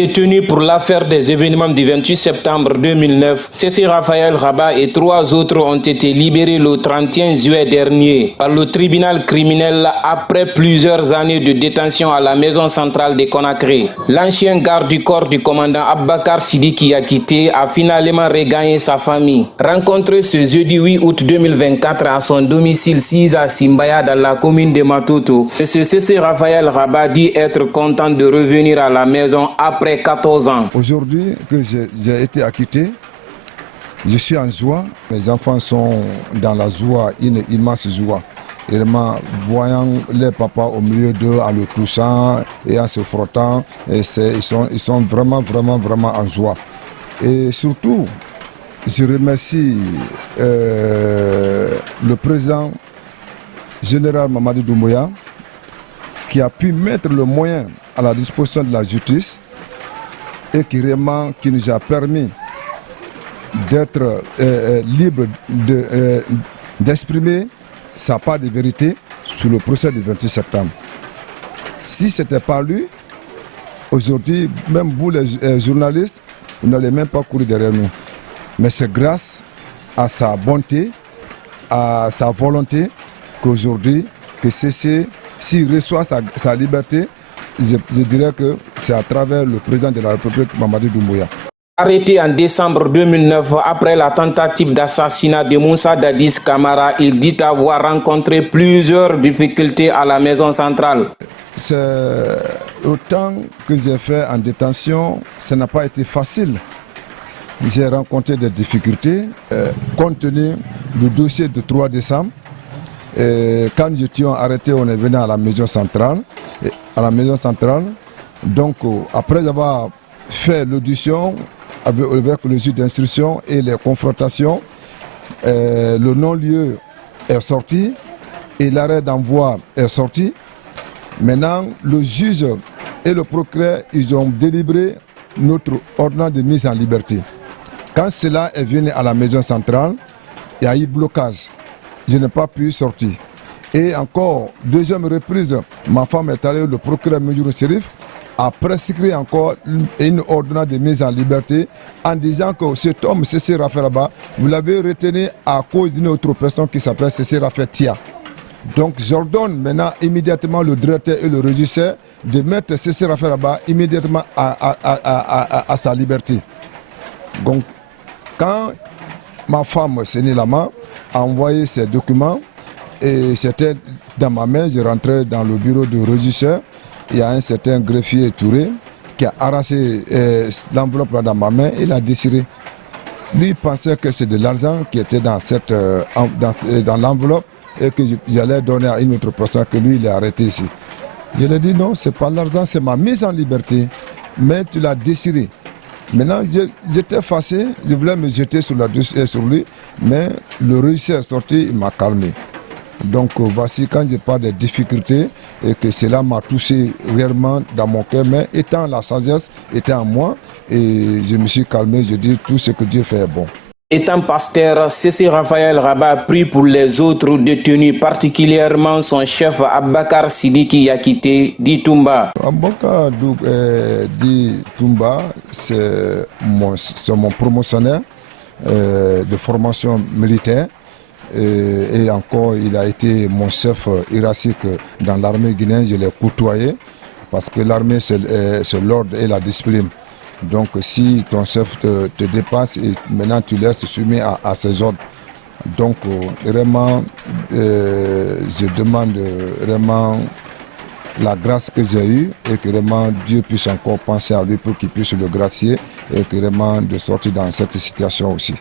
Détenu pour l'affaire des événements du 28 septembre 2009, Cécile Raphaël Rabat et 3 autres ont été libérés le 31 juillet dernier par le tribunal criminel après plusieurs années de détention à la maison centrale de Conakry. L'ancien garde du corps du commandant Abakar Sidiki Yakité a finalement regagné sa famille. Rencontré ce jeudi 8 août 2024 à son domicile 6 à Simbaya dans la commune de Matoto, M. Cécile Raphaël Rabat dit être content de revenir à la maison après 14 ans. Aujourd'hui que j'ai été acquitté, je suis en joie. Mes enfants sont dans la joie, une immense joie. Et vraiment, voyant les papas au milieu d'eux, en le touchant et en se frottant, ils sont vraiment en joie. Et surtout, je remercie le président général Mamadi Doumbouya qui a pu mettre le moyen à la disposition de la justice et qui nous a permis d'être libre d'exprimer sa part de vérité sur le procès du 28 septembre. Si ce n'était pas lui, aujourd'hui, même vous les journalistes, vous n'allez même pas courir derrière nous. Mais c'est grâce à sa bonté, à sa volonté, qu'aujourd'hui, que Cécile, s'il reçoit sa liberté, je dirais que c'est à travers le président de la République, Mamadi Doumbouya. Arrêté en décembre 2009 après la tentative d'assassinat de Moussa Dadis Camara, il dit avoir rencontré plusieurs difficultés à la maison centrale. C'est le temps que j'ai fait en détention, ça n'a pas été facile. J'ai rencontré des difficultés compte tenu du dossier du 3 décembre. Et quand nous étions arrêtés, on est venu à la maison centrale. Donc, après avoir fait l'audition avec le juge d'instruction et les confrontations, le non-lieu est sorti et l'arrêt d'envoi est sorti. Maintenant, le juge et le procureur, ils ont délibéré notre ordonnance de mise en liberté. Quand cela est venu à la maison centrale, il y a eu blocage. Je n'ai pas pu sortir. Et encore, deuxième reprise, ma femme est allée, le procureur Medjourou Chérif a prescrit encore une ordonnance de mise en liberté en disant que cet homme, Cécile Raphaël Rabat, vous l'avez retenu à cause d'une autre personne qui s'appelle Cécile Raphaël Tia. Donc j'ordonne maintenant immédiatement le directeur et le régisseur de mettre Cécile Raphaël Rabat immédiatement à sa liberté. Donc quand ma femme, Séné Lama, a envoyé ses documents et c'était dans ma main, je rentrais dans le bureau du régisseur. Il y a un certain greffier Touré qui a arraché l'enveloppe dans ma main et l'a déchiré. Lui il pensait que c'est de l'argent qui était dans l'enveloppe et que j'allais donner à une autre personne, que lui il est arrêté ici. Je lui ai dit non, c'est pas l'argent, c'est ma mise en liberté, mais tu l'as déchiré. Maintenant, j'étais fâché, je voulais me jeter sur lui, mais le régisseur est sorti, il m'a calmé. Donc voici quand je parle des difficultés et que cela m'a touché réellement dans mon cœur, mais étant la sagesse, étant en moi, et je me suis calmé, je dis tout ce que Dieu fait est bon. Étant pasteur, Cécile Raphaël Rabat prie pour les autres détenus, particulièrement son chef Abakar Sidiki Yakité, dit Toumba. Abakar dit Toumba, c'est mon promotionnaire de formation militaire. Et encore, il a été mon chef hiérarchique dans l'armée guinéenne, je l'ai côtoyé, parce que l'armée c'est l'ordre et la discipline. Donc si ton chef te dépasse, et maintenant tu laisses soumis à ses ordres. Donc vraiment, je demande vraiment la grâce que j'ai eue et que vraiment Dieu puisse encore penser à lui pour qu'il puisse le gracier et que vraiment de sortir dans cette situation aussi.